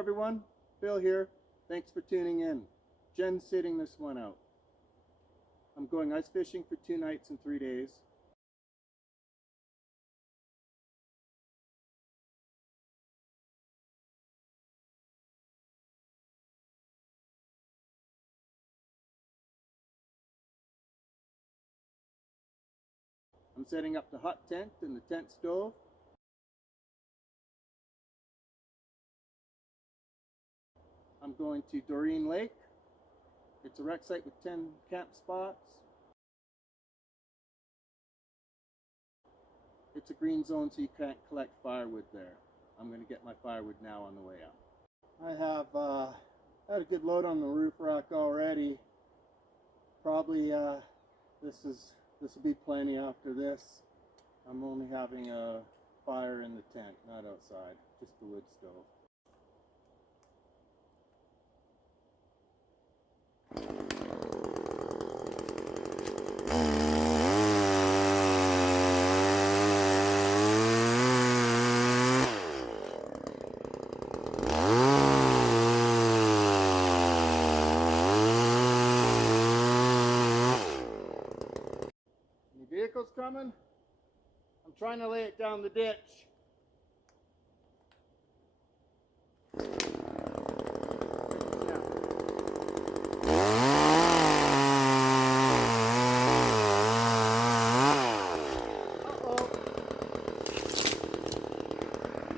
everyone, Bill here. Thanks for tuning in. Jen's sitting this one out. I'm going ice fishing for 2 nights and 3 days. I'm setting up the hot tent and the tent stove. I'm going to Doreen Lake. It's a wreck site with 10 camp spots. It's a green zone, so you can't collect firewood there. I'm going to get my firewood now on the way up. I have had a good load on the roof rack already. Probably this will be plenty after this. I'm only having a fire in the tent, not outside, just the wood stove. Any vehicles coming? I'm trying to lay it down the ditch.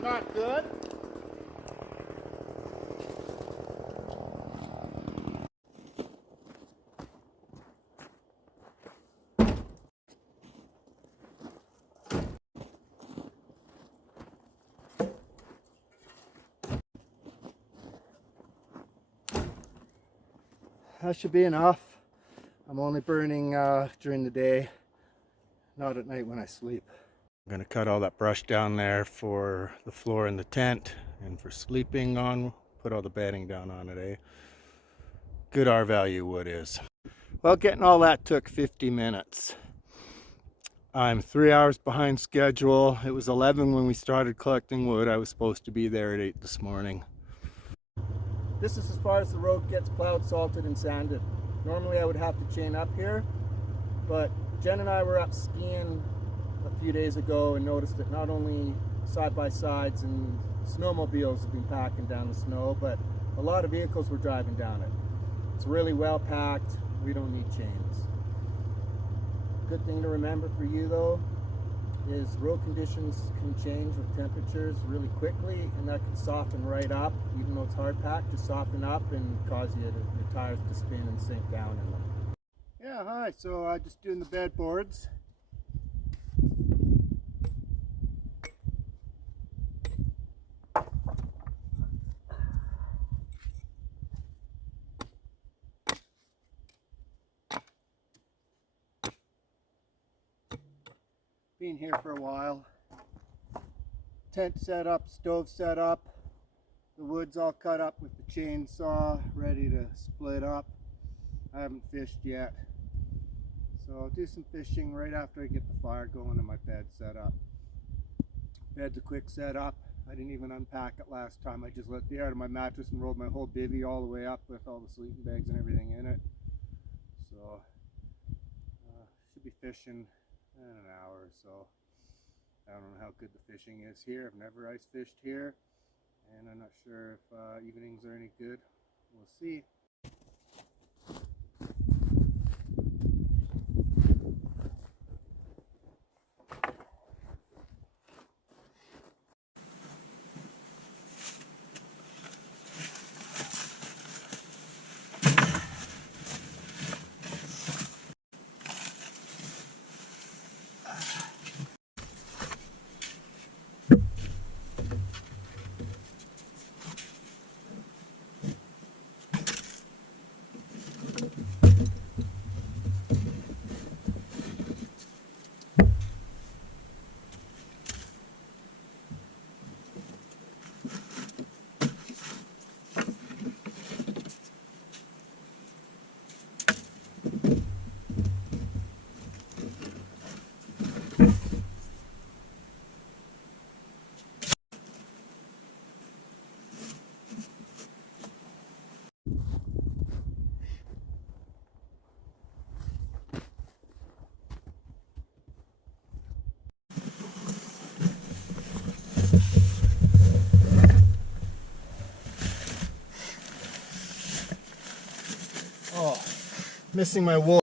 Not good. That should be enough. I'm only burning during the day, not at night when I sleep. I'm going to cut all that brush down there for the floor in the tent and for sleeping on. Put all the bedding down on it, eh? Good R value wood is. Well, getting all that took 50 minutes. I'm 3 hours behind schedule. It was 11 when we started collecting wood. I was supposed to be there at 8 this morning. This is as far as the road gets plowed, salted, and sanded. Normally I would have to chain up here, but Jen and I were up skiing a few days ago and noticed that not only side-by-sides and snowmobiles have been packing down the snow, but a lot of vehicles were driving down it. It's really well packed. We don't need chains. Good thing to remember for you though is road conditions can change with temperatures really quickly, and that can soften right up. Even though it's hard packed, just soften up and cause your tires to spin and sink down in them. Yeah, hi. So just doing the bed boards. Been here for a while. Tent set up, stove set up, the wood's all cut up with the chainsaw, ready to split up. I haven't fished yet, so I'll do some fishing right after I get the fire going and my bed set up. Bed's a quick setup. I didn't even unpack it last time. I just let the air out of my mattress and rolled my whole bivvy all the way up with all the sleeping bags and everything in it. So should be fishing in an hour or so. I don't know how good the fishing is here. I've never ice fished here, and I'm not sure if evenings are any good. We'll see. Missing my wool.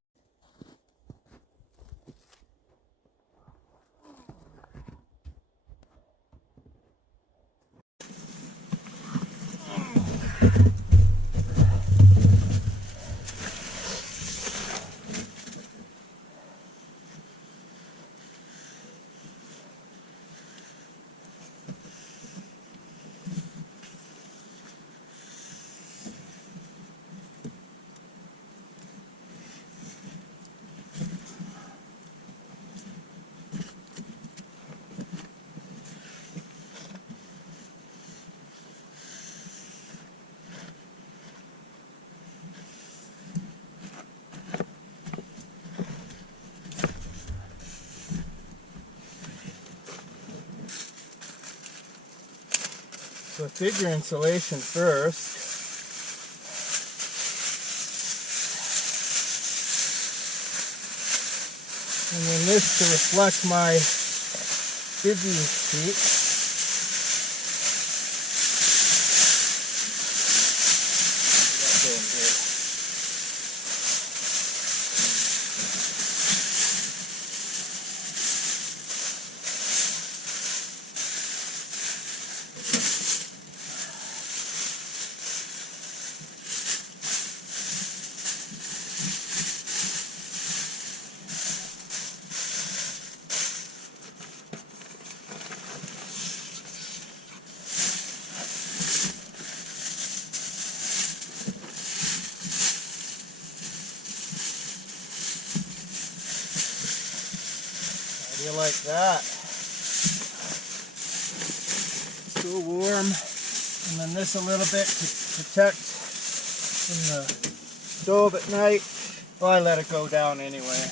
So figure insulation first. And then this to reflect my busy sheet. How do you like that? So warm. And then this a little bit to protect from the stove at night. Well, I let it go down anyway.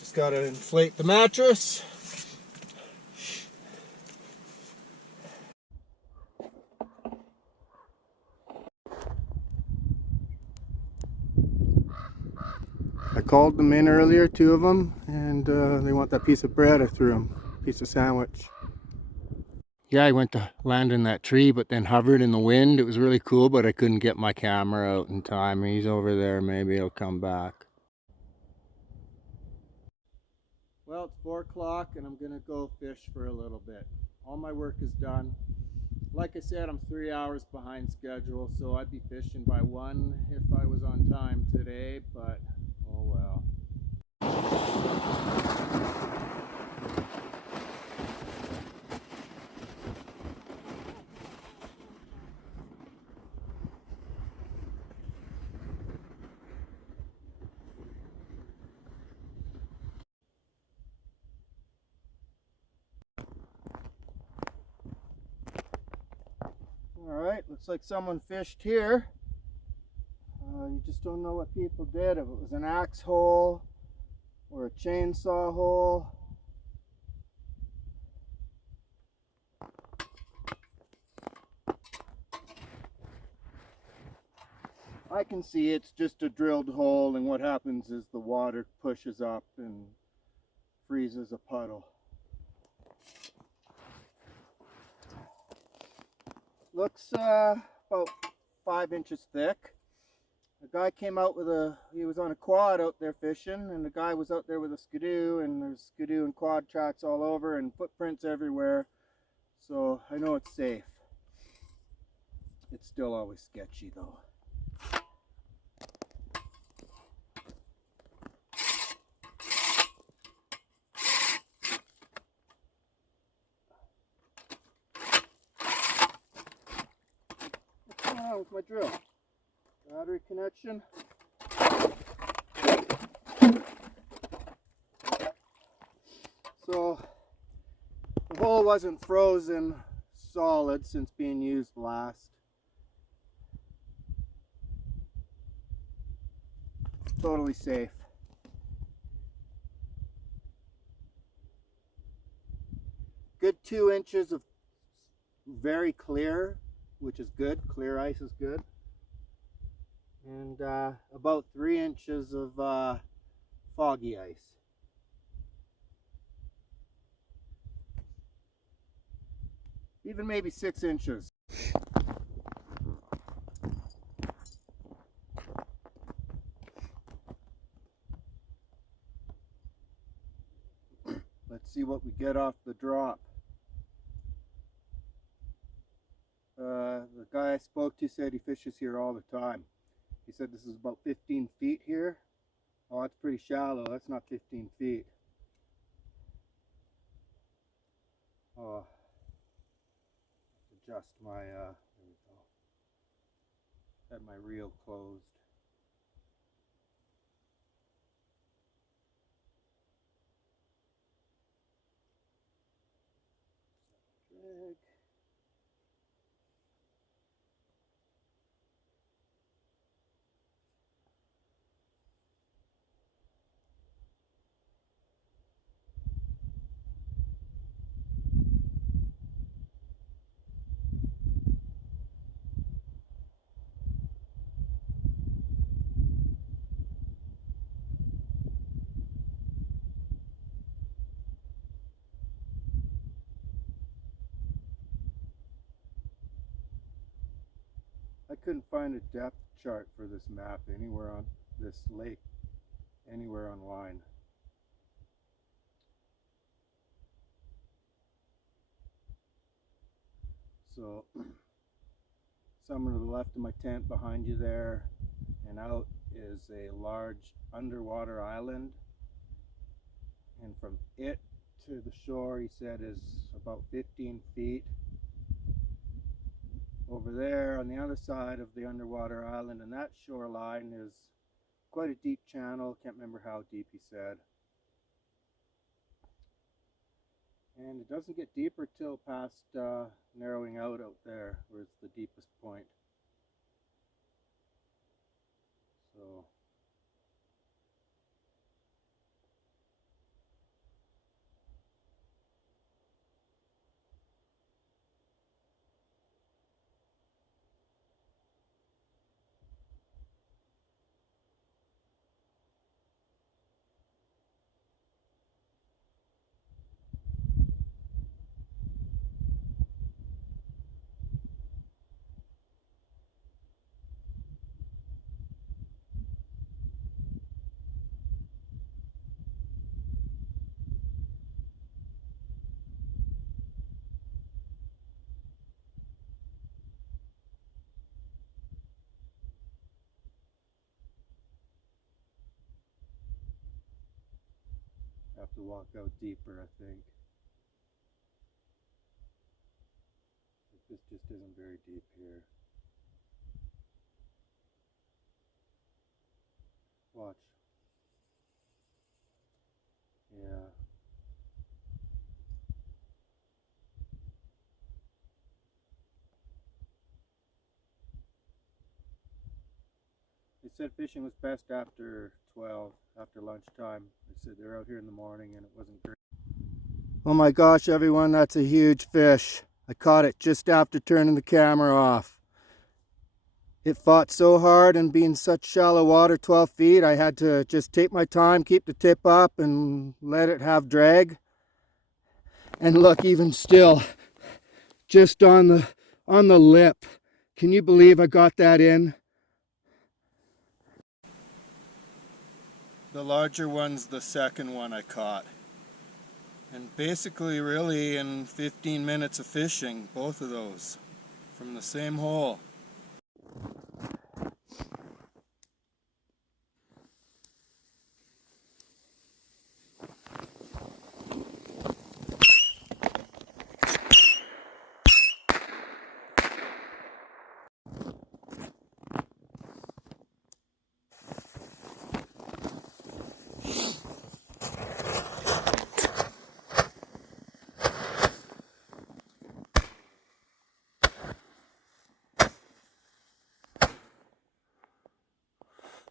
Just gotta inflate the mattress. I called them in earlier, 2 of them, and they want that piece of bread I threw them, piece of sandwich. Yeah, I went to land in that tree, but then hovered in the wind. It was really cool, but I couldn't get my camera out in time. He's over there, maybe he'll come back. Well, it's 4 o'clock and I'm gonna go fish for a little bit. All my work is done. Like I said, I'm 3 hours behind schedule, so I'd be fishing by 1 if I was on time today, but oh well. Alright, looks like someone fished here. You just don't know what people did, if it was an axe hole or a chainsaw hole. I can see it's just a drilled hole, and what happens is the water pushes up and freezes a puddle. Looks about 5 inches thick. The guy came out with he was on a quad out there fishing, and the guy was out there with a skidoo, and there's skidoo and quad tracks all over and footprints everywhere. So I know it's safe. It's still always sketchy though. What's going on with my drill? Battery connection. So the hole wasn't frozen solid since being used last. Totally safe. Good 2 inches of very clear, which is good. Clear ice is good. And about 3 inches of foggy ice. Even maybe 6 inches. see what we get off the drop. The guy I spoke to said he fishes here all the time. He said this is about 15 feet here. Oh, that's pretty shallow. That's not 15 feet. Oh, adjust my, there we go. Had my reel closed. Drag. I couldn't find a depth chart for this map anywhere on this lake, anywhere online. So, somewhere to the left of my tent behind you there and out is a large underwater island. And from it to the shore, he said, is about 15 feet. Over there on the other side of the underwater island, and that shoreline is quite a deep channel. Can't remember how deep he said. And it doesn't get deeper till past narrowing out there, where it's the deepest point. So have to walk out deeper, I think. This just isn't very deep here. Watch. Yeah. They said fishing was best after 12, after lunchtime. They said they're out here in the morning and it wasn't great. Oh my gosh, everyone, that's a huge fish. I caught it just after turning the camera off. It fought so hard, and being such shallow water, 12 feet, I had to just take my time, keep the tip up and let it have drag. And look, even still, just on the lip. Can you believe I got that in? The larger one's the second one I caught. And basically, really, in 15 minutes of fishing, both of those from the same hole.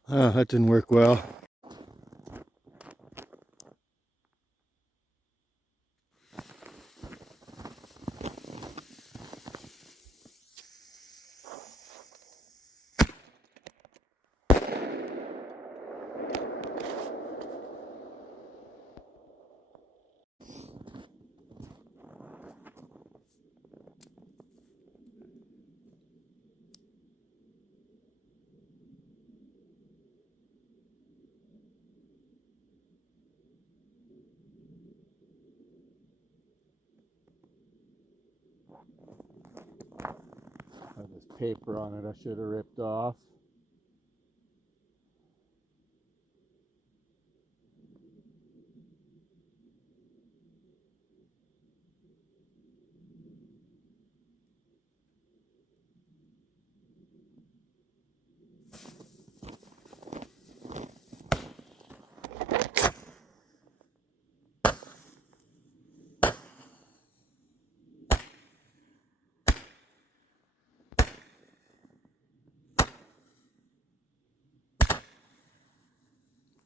Oh, that didn't work well. Have this paper on it I should have ripped off.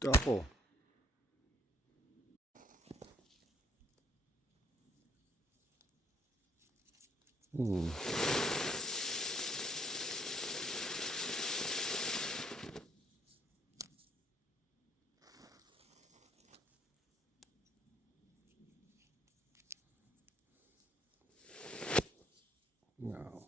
Duffel. Hmm. No.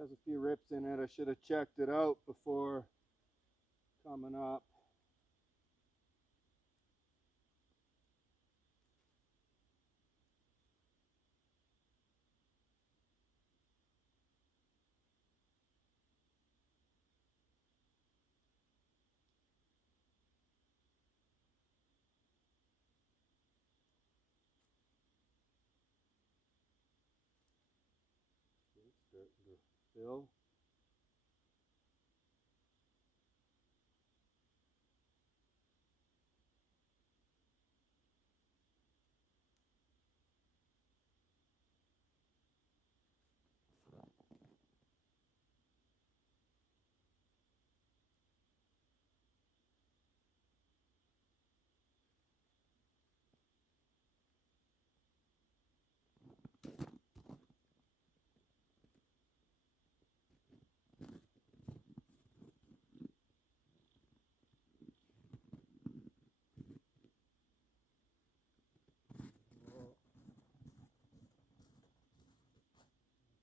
Has a few rips in it. I should have checked it out before coming up. It's starting to fill.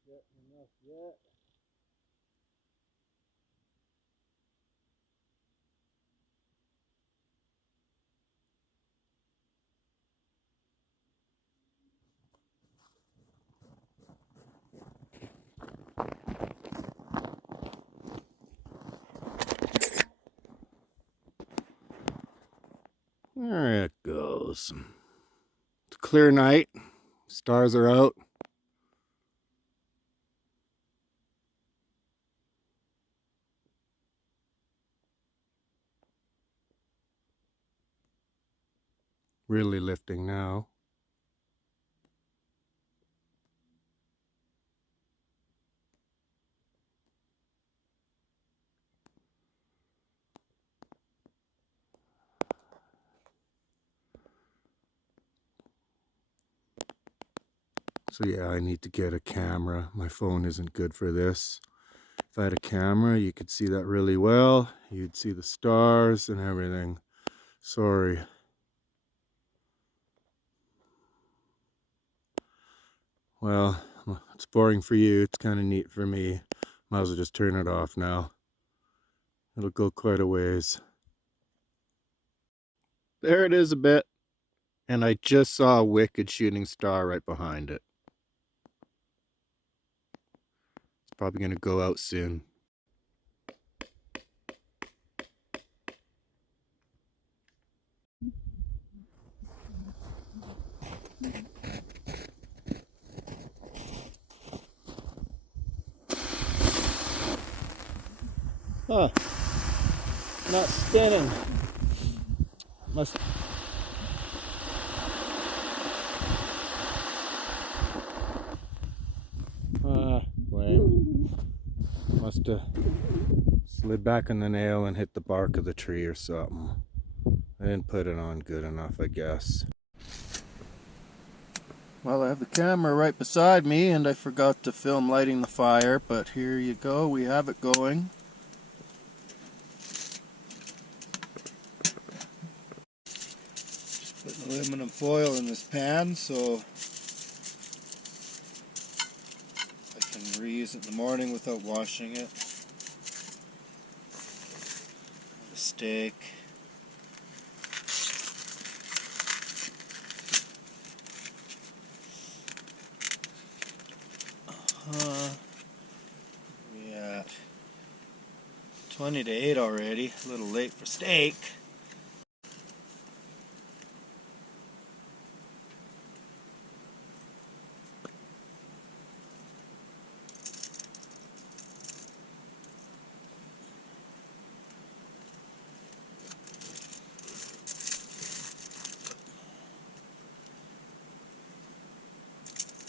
Getting enough yet. There it goes. It's a clear night. Stars are out. Really lifting now. So yeah, I need to get a camera. My phone isn't good for this. If I had a camera, you could see that really well. You'd see the stars and everything. Sorry. Well, it's boring for you. It's kind of neat for me. Might as well just turn it off now. It'll go quite a ways. There it is a bit. And I just saw a wicked shooting star right behind it. Probably gonna go out soon. Huh. Not spinning. Must. Lame. Must have slid back in the nail and hit the bark of the tree or something. I didn't put it on good enough, I guess. Well, I have the camera right beside me and I forgot to film lighting the fire, but here you go, we have it going. Just putting aluminum foil in this pan so I can reuse it in the morning without washing it. The steak. We at 20 to 8 already, a little late for steak.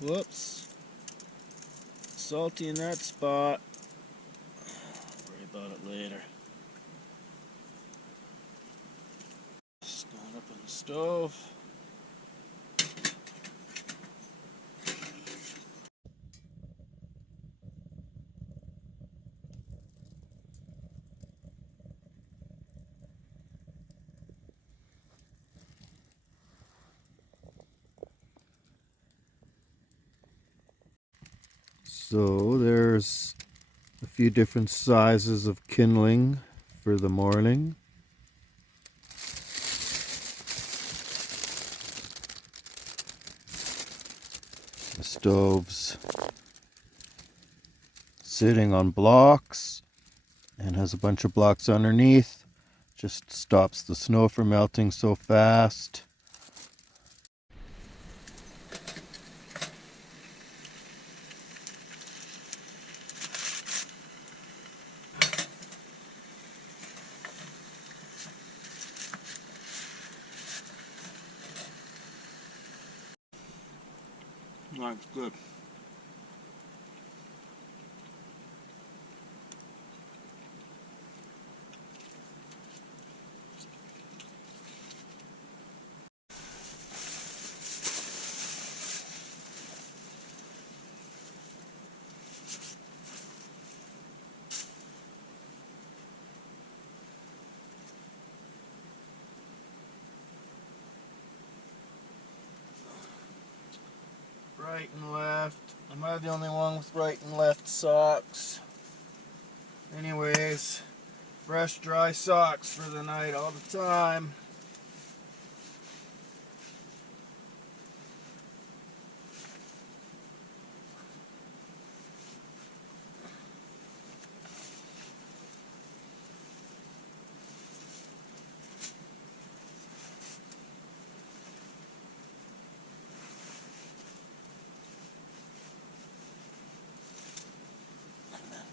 Whoops. Salty in that spot. Worry about it later. Just going up on the stove. So there's a few different sizes of kindling for the morning. The stove's sitting on blocks and has a bunch of blocks underneath. Just stops the snow from melting so fast. That's good. Right and left. Am I the only one with right and left socks? Anyways, fresh dry socks for the night all the time.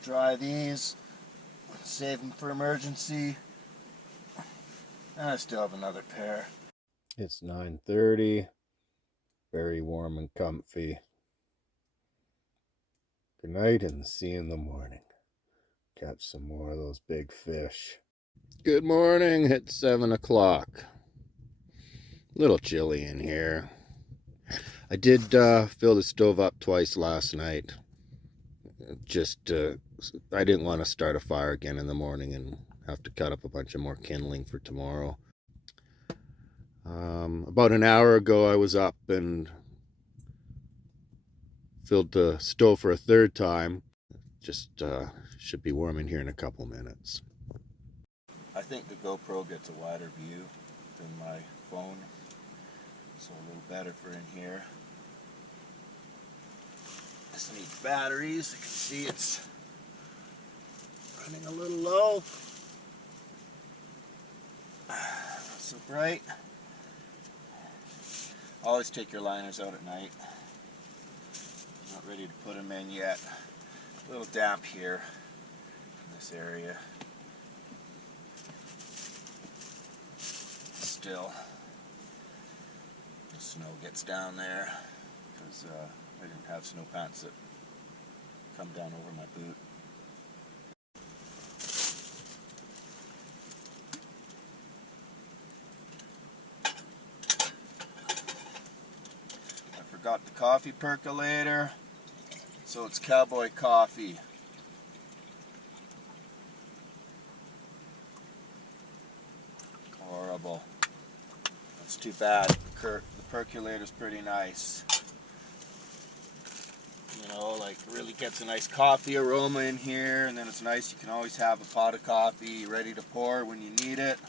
Dry these, save them for emergency, and I still have another pair. It's 9:30, very warm and comfy. Good night and see you in the morning. Catch some more of those big fish. Good morning, it's 7 o'clock. A little chilly in here. I did fill the stove up twice last night. Just I didn't want to start a fire again in the morning and have to cut up a bunch of more kindling for tomorrow. About an hour ago I was up and filled the stove for a third time. Just should be warm in here in a couple minutes. I think the GoPro gets a wider view than my phone, so a little better for in here. This needs batteries. You can see it's running a little low. Not so bright. Always take your liners out at night. Not ready to put them in yet. A little damp here in this area. Still, the snow gets down there because I didn't have snow pants that come down over my boot. I forgot the coffee percolator, so it's cowboy coffee. Horrible. That's too bad. The percolator's pretty nice. You know, like really gets a nice coffee aroma in here, and then it's nice. You can always have a pot of coffee ready to pour when you need it.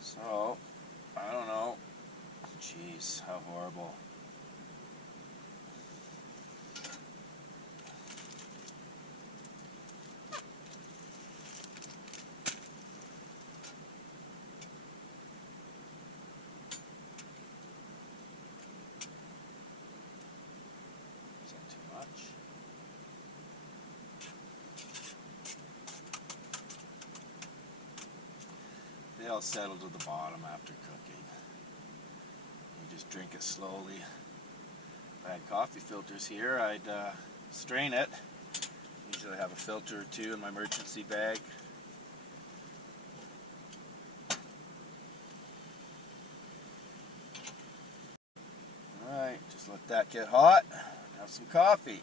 So, I don't know. Jeez, how horrible. They'll settle to the bottom after cooking. You just drink it slowly. If I had coffee filters here, I'd strain it. Usually I have a filter or two in my emergency bag. Alright, just let that get hot. Have some coffee.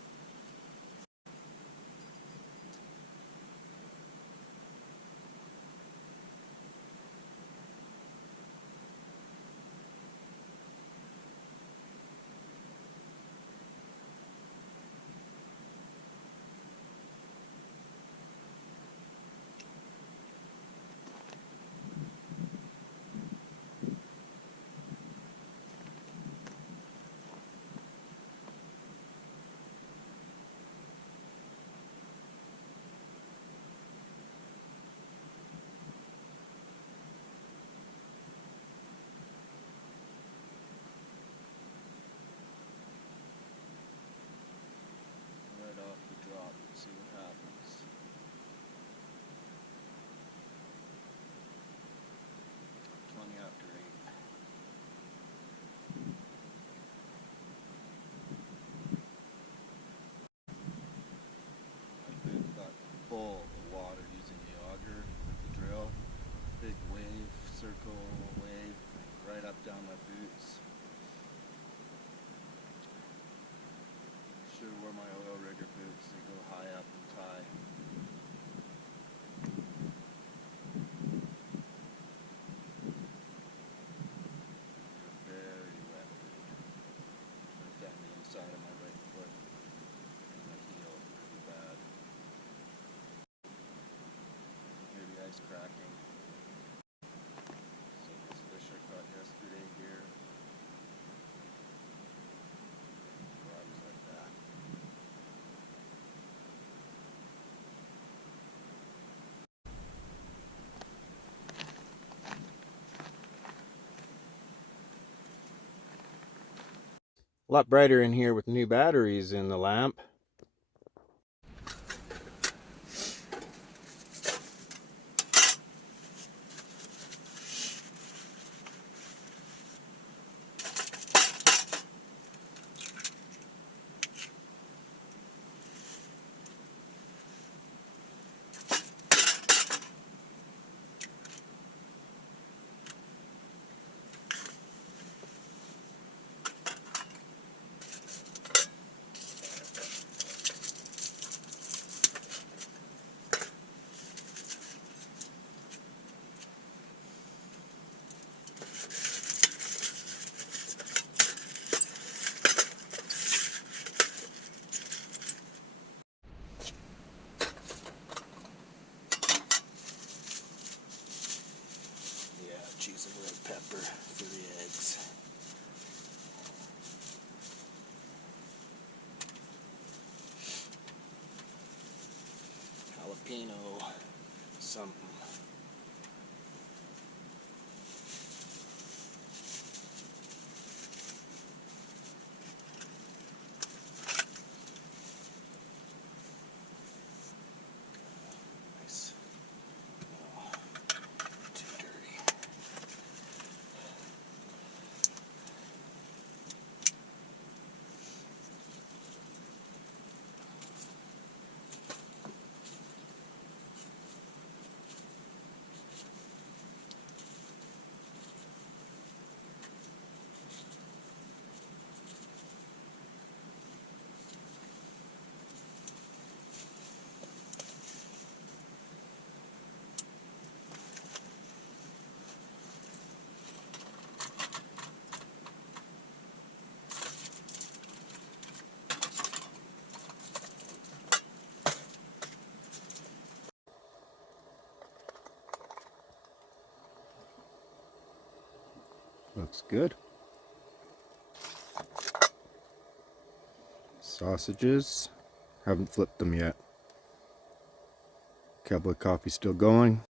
See what happens. 20 after 8. I've got full of water using the auger with the drill. Big wave, circle wave, right up down my boots. Should wear my oil rigger boots. They go high up and tie. They're very wet. Right down the inside of my right foot and my heel pretty bad. Hear the ice cracking. So this fish I caught yesterday here. Runs like that. A lot brighter in here with new batteries in the lamp. Pinot something. Nice. Oh, too dirty. Looks good. Sausages. Haven't flipped them yet. Cowboy coffee still going.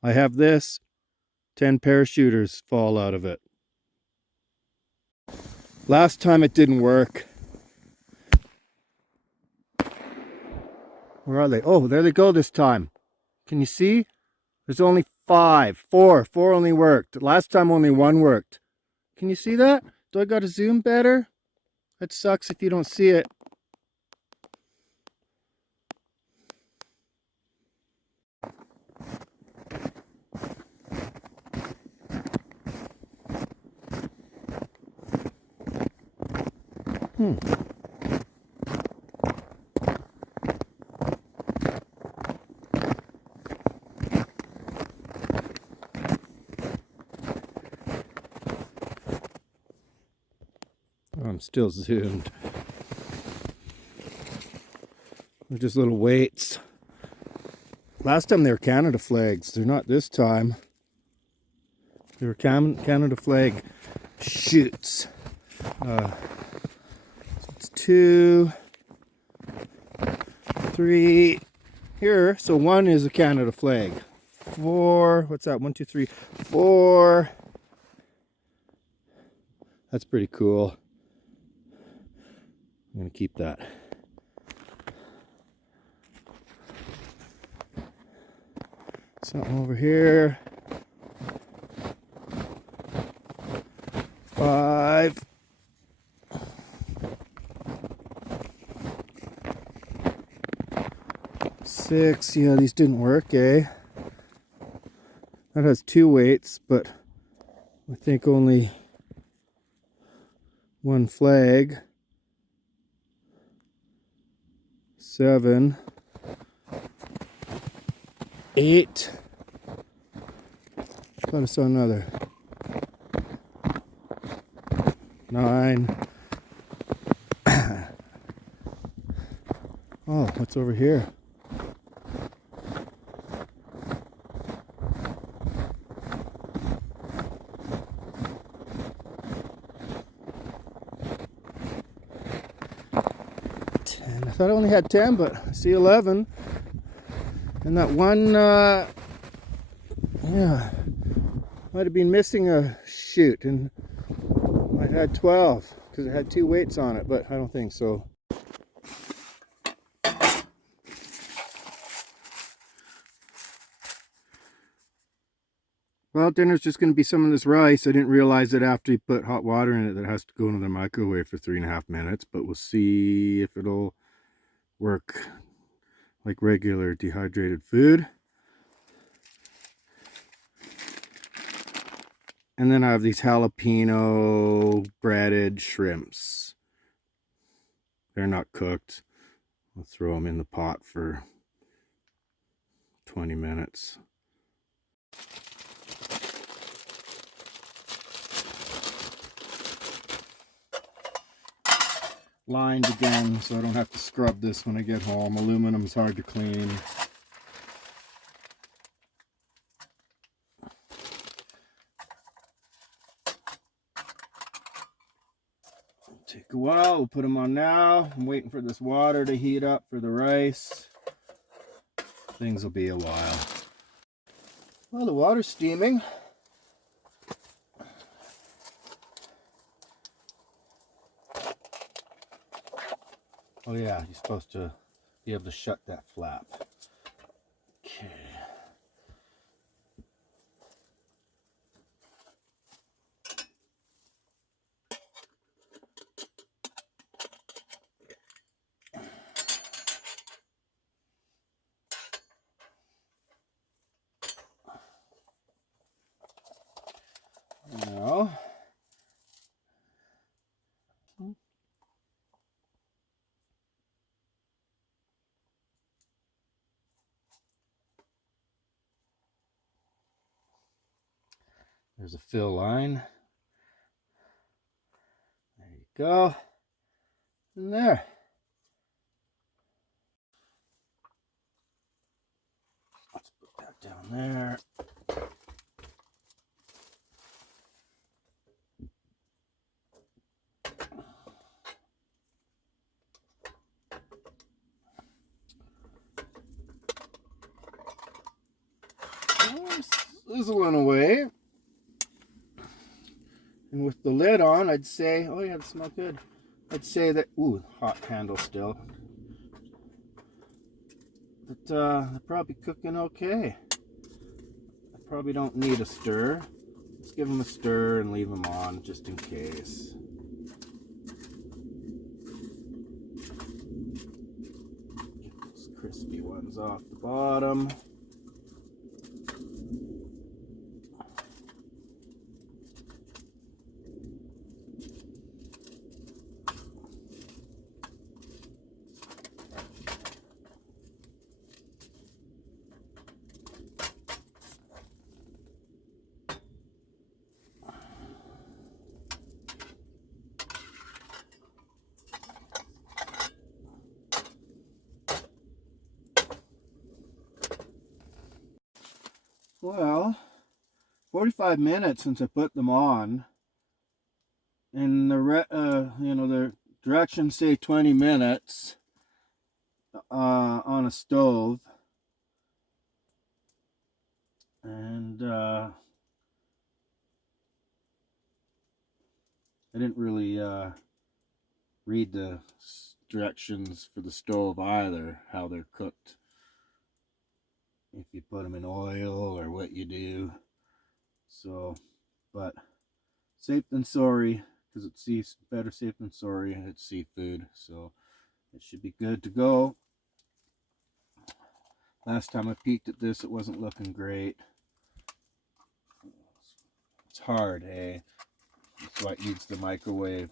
I have this. 10 parachuters fall out of it. Last time it didn't work. Where are they? Oh, there they go this time. Can you see? There's only 5. 4 only worked. Last time only 1 worked. Can you see that? Do I gotta zoom better? That sucks if you don't see it. I'm still zoomed. They're just little weights. Last time they were Canada flags. They're not this time. They were Canada flag shoots. It's 2, 3 here. So 1 is a Canada flag. 4. What's that? 1, 2, 3, 4. That's pretty cool. I'm gonna keep that. Something over here. 5. 6. Yeah, these didn't work, eh? That has 2 weights, but I think only 1 flag. 7, 8. Thought I saw another. 9. Oh, what's over here? I thought I only had 10, but I see 11. And that one, yeah, might have been missing a chute, and might have had 12 because it had 2 weights on it, but I don't think so. Well, dinner's just going to be some of this rice. I didn't realize that after you put hot water in it that it has to go into the microwave for 3.5 minutes, but we'll see if it'll work like regular dehydrated food. And then I have these jalapeno breaded shrimps. They're not cooked. I'll throw them in the pot for 20 minutes. Lined again, so I don't have to scrub this when I get home. Aluminum's hard to clean. Take a while. We'll put them on now. I'm waiting for this water to heat up for the rice. Things will be a while. Well, the water's steaming. Oh yeah, you're supposed to be able to shut that flap. Okay. Now, there's a fill line. There you go. And there. Let's put that down there. Sizzling away. And with the lid on, I'd say, oh yeah, it smells good. I'd say that, ooh, hot handle still. But they're probably cooking okay. I probably don't need a stir. Let's give them a stir and leave them on just in case. Get those crispy ones off the bottom. Well, 45 minutes since I put them on, and the directions say 20 minutes on a stove, and I didn't really read the directions for the stove either, how they're cooked. If you put them in oil or what you do. So, but safe than sorry, because it's better safe than sorry. It's seafood, so it should be good to go. Last time I peeked at this, it wasn't looking great. It's hard, eh? That's why it needs the microwave.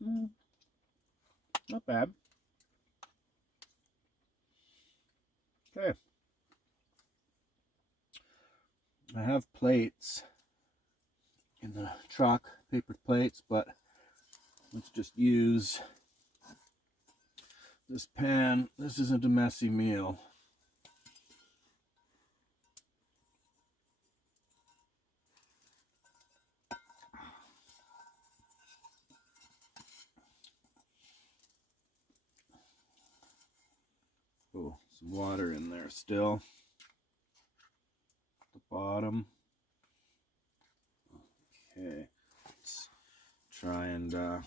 Not bad. Okay. I have plates in the truck, paper plates, but let's just use this pan. This isn't a messy meal. Oh, some water in there still. At the bottom. Okay, let's try and yeah.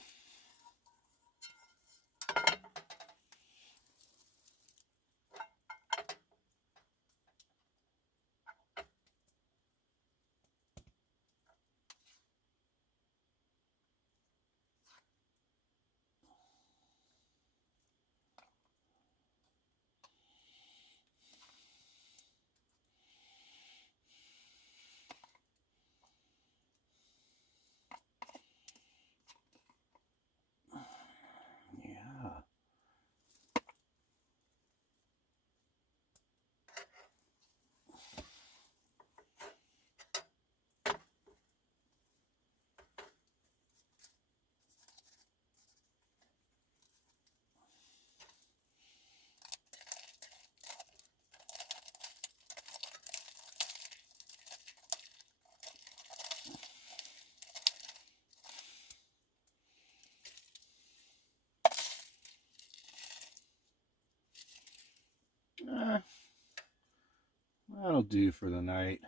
That'll do for the night.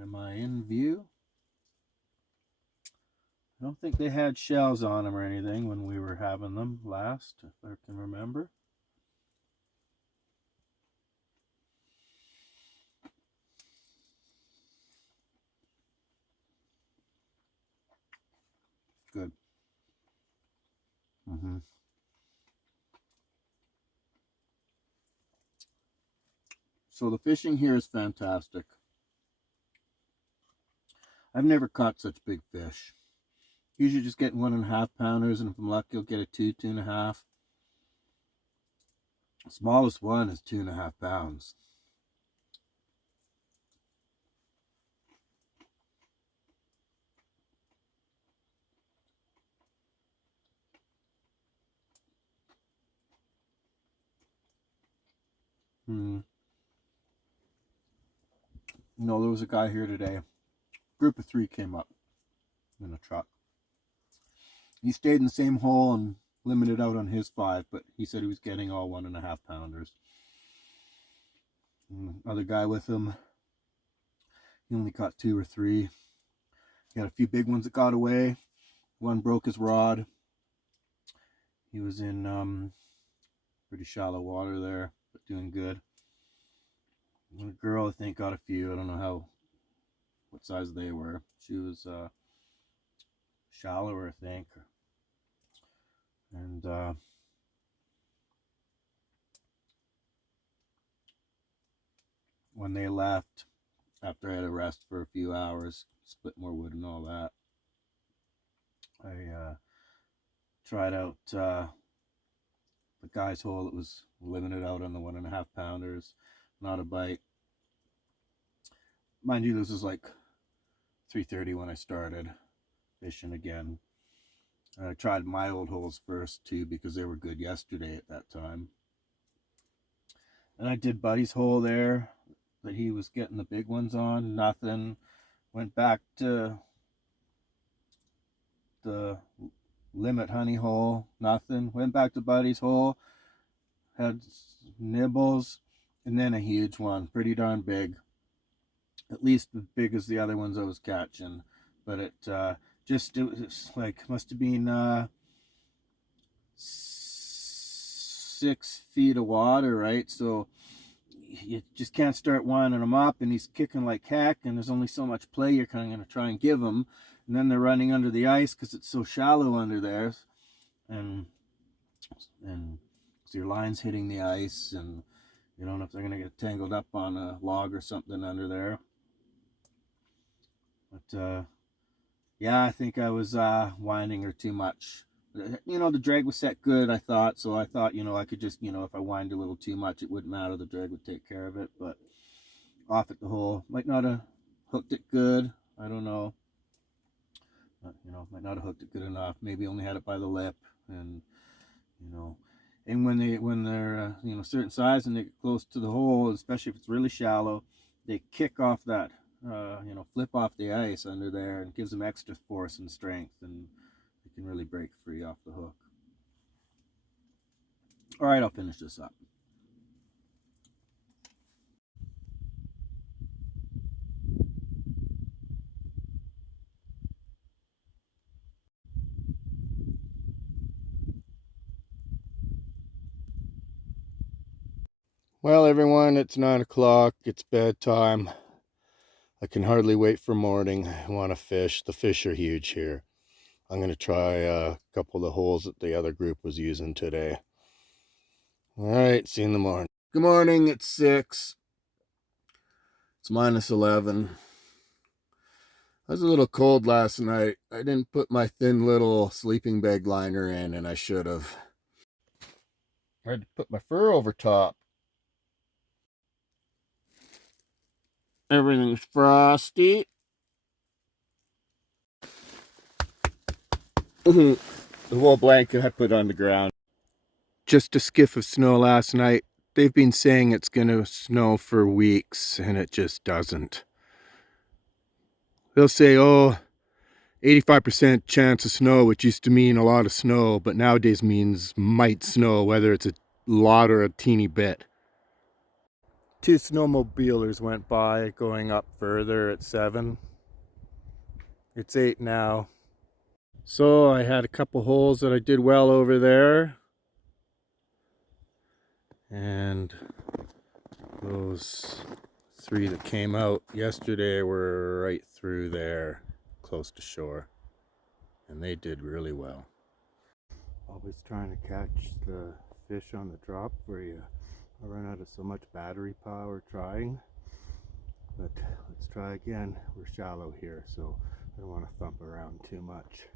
Am I in view? I don't think they had shells on them or anything when we were having them last, if I can remember. Good. So the fishing here is fantastic. I've never caught such big fish. Usually just getting 1.5 pounders, and if I'm lucky, you'll get a 2.5. The smallest one is 2.5 pounds. No, there was a guy here today. Group of 3 came up in a truck. He stayed in the same hole and limited out on his 5, but he said he was getting all 1.5 pounders. And the other guy with him, he only caught 2 or 3. He had a few big ones that got away. One broke his rod. He was in pretty shallow water there, but doing good. And a girl, I think, got a few. I don't know what size they were. She was shallower, I think. And when they left, after I had a rest for a few hours, split more wood and all that, I tried out the guy's hole that was limited out on the 1.5 pounders. Not a bite. Mind you, this was like 3:30 when I started fishing again. I tried my old holes first too, because they were good yesterday at that time. And I did Buddy's hole there that he was getting the big ones on. Nothing. Went back to the limit honey hole. Nothing. Went back to Buddy's hole. Had nibbles. And then a huge one. Pretty darn big. At least as big as the other ones I was catching. But it was like, must have been 6 feet of water, right? So you just can't start winding them up, and he's kicking like heck, and there's only so much play you're kind of going to try and give him. And then they're running under the ice because it's so shallow under there. And So your line's hitting the ice, and you don't know if they're going to get tangled up on a log or something under there. But yeah, I think I was winding her too much. You know, the drag was set good, I thought. So I thought, you know, I could just, you know, if I wind a little too much, it wouldn't matter. The drag would take care of it. But off at the hole, might not have hooked it good. I don't know. You know, might not have hooked it good enough. Maybe only had it by the lip, and you know, and when they're you know, certain size and they get close to the hole, especially if it's really shallow, they kick off that you know, flip off the ice under there, and gives them extra force and strength, and they can really break free off the hook. All right, I'll finish this up. Well, everyone, it's 9 o'clock. It's bedtime. I can hardly wait for morning. I want to fish. The fish are huge here. I'm going to try a couple of the holes that the other group was using today. All right, see you in the morning. Good morning. It's 6. It's minus 11. I was a little cold last night. I didn't put my thin little sleeping bag liner in, and I should have. I had to put my fur over top. Everything's frosty. The wool blanket I put on the ground. Just a skiff of snow last night. They've been saying it's going to snow for weeks, and it just doesn't. They'll say, oh, 85% chance of snow, which used to mean a lot of snow, but nowadays means might snow, whether it's a lot or a teeny bit. 2 snowmobilers went by going up further at 7. It's 8 now. So I had a couple holes that I did well over there. And those 3 that came out yesterday were right through there, close to shore. And they did really well. Always trying to catch the fish on the drop where you run out of so much battery power trying. But let's try again. We're shallow here, so I don't want to thump around too much.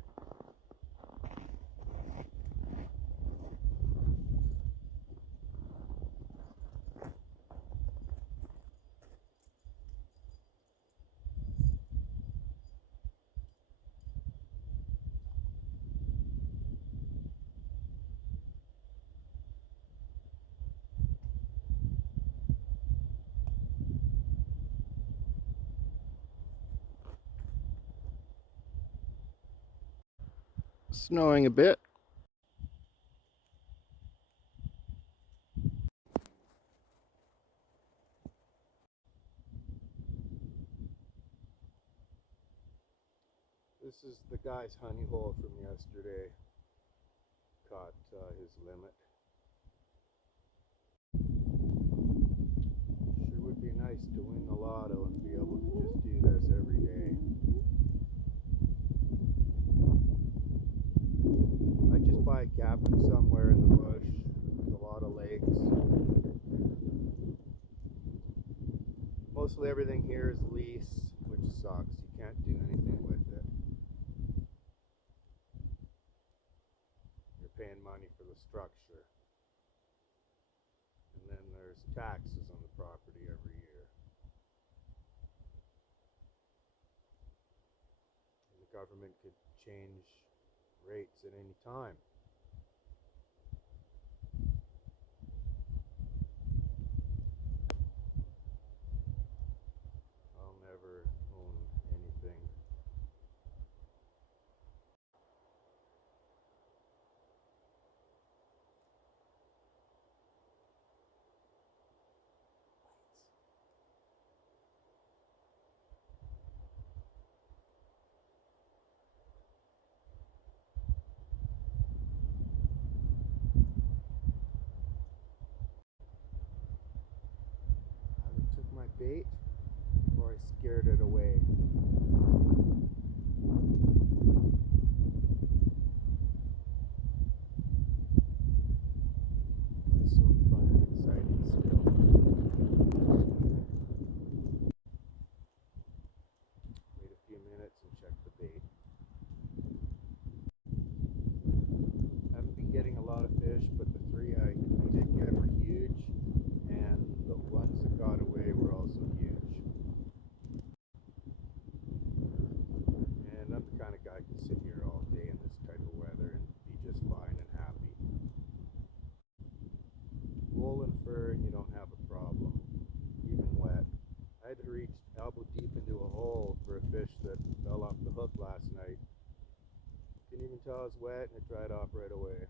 Snowing a bit. This is the guy's honey hole from yesterday. Caught his limit. Sure would be nice to win the lotto and be able to just do this every day. I just buy a cabin somewhere in the bush with a lot of lakes. Mostly everything here is lease, which sucks. You can't do anything with it. You're paying money for the structure. And then there's taxes on the property every year. And the government could change rates at any time. I'll never own anything. I took my bait or I scared it away. fish, but the three I did get were huge, and the ones that got away were also huge. And I'm the kind of guy who can sit here all day in this type of weather and be just fine and happy. Wool and fur, and you don't have a problem, even wet. I had to reach elbow deep into a hole for a fish that fell off the hook last night. Didn't even tell I was wet, and it dried off right away.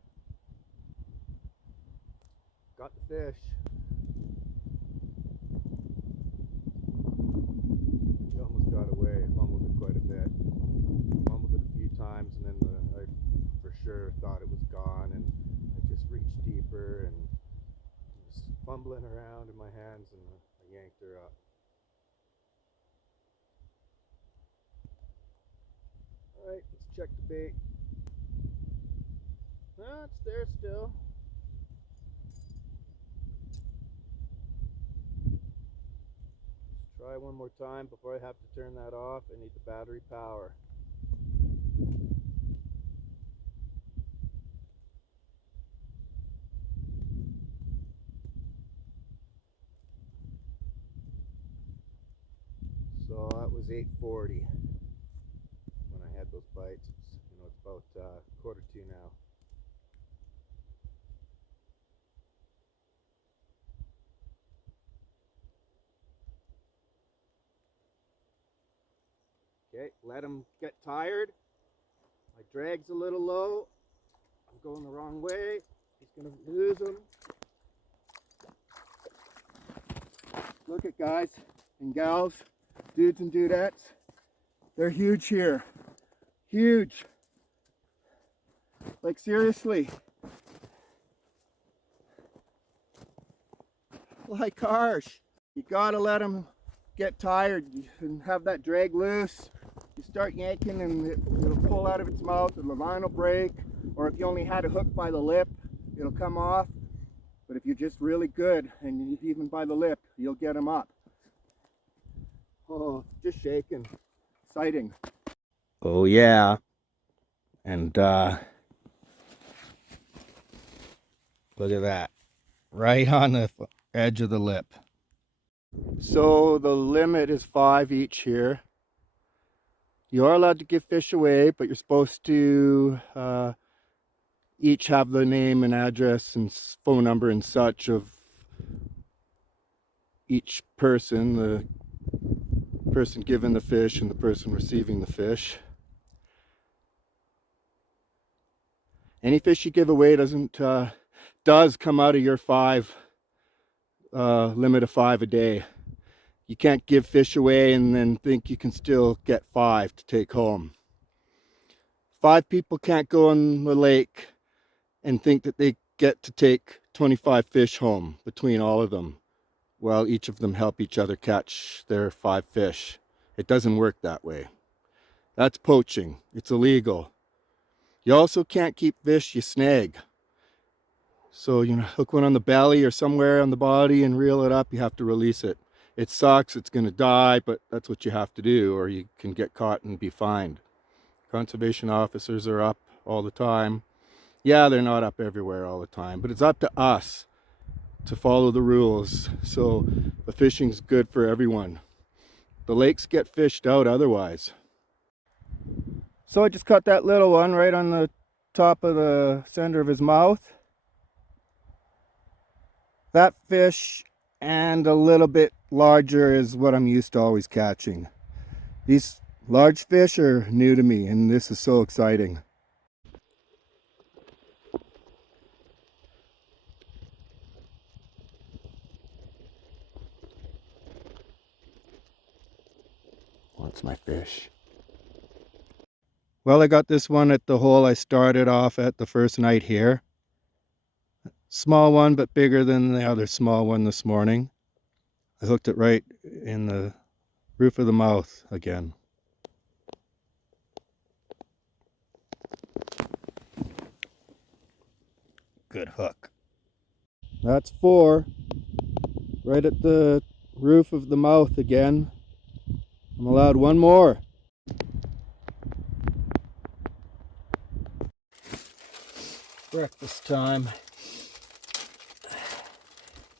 Got the fish. He almost got away. Fumbled it quite a bit. Fumbled it a few times, and then I for sure thought it was gone, and I just reached deeper and was fumbling around in my hands, and I yanked her up. Alright, let's check the bait. Ah, it's there still. Let's try one more time before I have to turn that off. I need the battery power. So that was 8:40 when I had those bites. It's about 1:45 now. Okay, let him get tired. My drag's a little low. I'm going the wrong way. He's going to lose him. Look at guys and gals, dudes and dudettes. They're huge here. Huge. Like seriously. Like harsh. You gotta let them get tired and have that drag loose. You start yanking and it'll pull out of its mouth, the line will break, or if you only had a hook by the lip, it'll come off. But if you're just really good, and even by the lip, you'll get them up. Oh, just shaking. Exciting. Oh yeah. And look at that. Right on the edge of the lip. So the limit is 5 each here. You are allowed to give fish away, but you're supposed to each have the name and address and phone number and such of each person, the person giving the fish and the person receiving the fish. Any fish you give away does come out of your 5 limit of 5 a day. You can't give fish away and then think you can still get 5 to take home. 5 people can't go on the lake and think that they get to take 25 fish home between all of them, while each of them help each other catch their 5 fish. It doesn't work that way. That's poaching. It's illegal. You also can't keep fish you snag. So, hook one on the belly or somewhere on the body and reel it up. You have to release it. It sucks, it's going to die, but that's what you have to do, or you can get caught and be fined. Conservation officers are up all the time. Yeah, they're not up everywhere all the time, but it's up to us to follow the rules so the fishing's good for everyone. The lakes get fished out otherwise. So I just caught that little one right on the top of the center of his mouth. That fish and a little bit larger is what I'm used to always catching. These large fish are new to me, and this is so exciting. What's my fish? Well, I got this one at the hole I started off at the first night here. Small one, but bigger than the other small one this morning. I hooked it right in the roof of the mouth again. Good hook. That's 4. Right at the roof of the mouth again. I'm allowed one more. Breakfast time.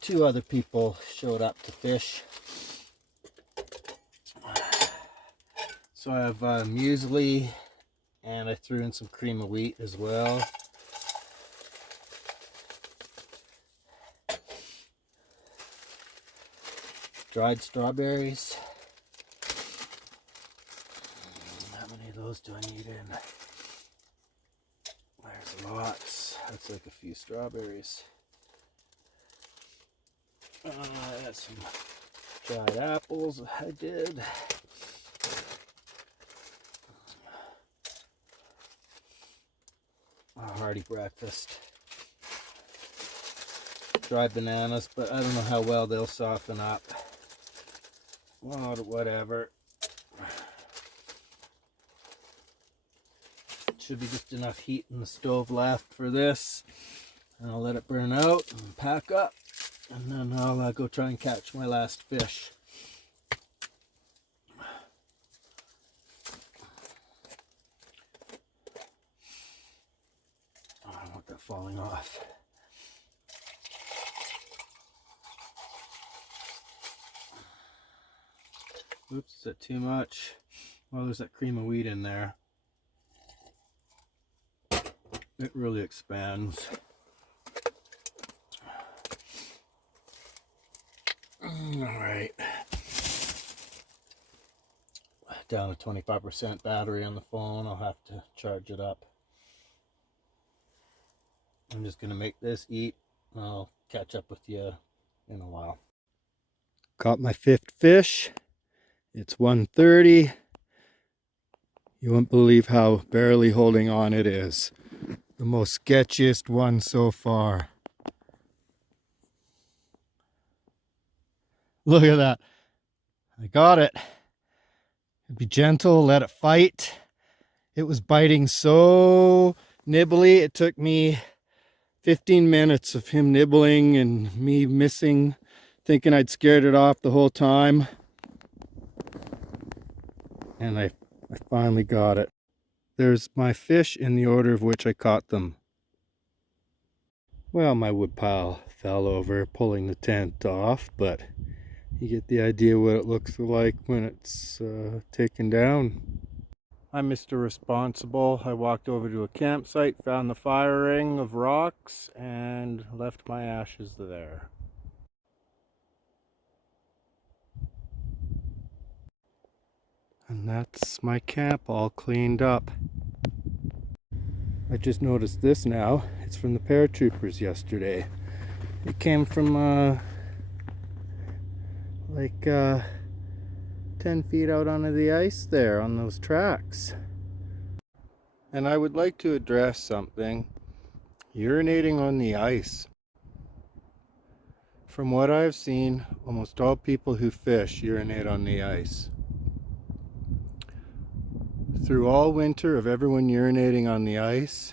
2 other people showed up to fish. So I have muesli, and I threw in some cream of wheat as well. Dried strawberries. How many of those do I need in? There's lots. That's like a few strawberries. That's some dried apples I did. A hearty breakfast. Dried bananas, but I don't know how well they'll soften up. Well, whatever. Should be just enough heat in the stove left for this. And I'll let it burn out and pack up. And then I'll go try and catch my last fish. Oh, I don't want that falling off. Oops, is that too much? Well, there's that cream of wheat in there. It really expands. Alright. Down to 25% battery on the phone. I'll have to charge it up. I'm just going to make this, eat, and I'll catch up with you in a while. Caught my 5th fish. It's 1:30. You won't believe how barely holding on it is. The most sketchiest one so far. Look at that. I got it. Be gentle, let it fight. It was biting so nibbly. It took me 15 minutes of him nibbling and me missing, thinking I'd scared it off the whole time. And I finally got it. There's my fish in the order of which I caught them. Well, my woodpile fell over pulling the tent off, but you get the idea what it looks like when it's taken down. I'm Mr. Responsible. I walked over to a campsite, found the fire ring of rocks, and left my ashes there. And that's my camp all cleaned up. I just noticed this now. It's from the paratroopers yesterday. It came from like 10 feet out onto the ice there on those tracks. And I would like to address something. Urinating on the ice. From what I've seen, almost all people who fish urinate on the ice. Through all winter of everyone urinating on the ice,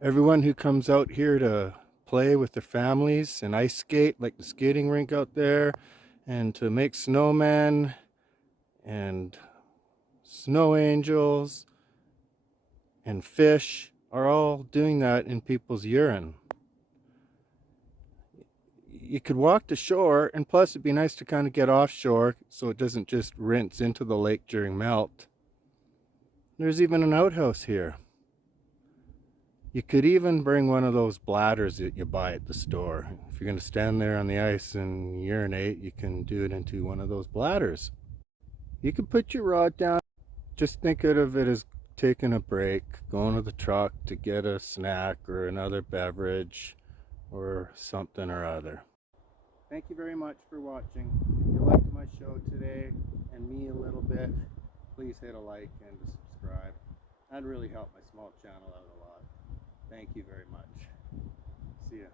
everyone who comes out here to play with their families and ice skate, like the skating rink out there, and to make snowmen and snow angels and fish, are all doing that in people's urine. You could walk to shore, and plus it'd be nice to kind of get offshore so it doesn't just rinse into the lake during melt. There's even an outhouse here. You could even bring one of those bladders that you buy at the store. If you're going to stand there on the ice and urinate, you can do it into one of those bladders. You can put your rod down. Just think of it as taking a break, going to the truck to get a snack or another beverage or something or other. Thank you very much for watching. If you liked my show today and me a little bit, please hit a like and a subscribe. That'd really help my small channel out a lot. Thank you very much. See ya.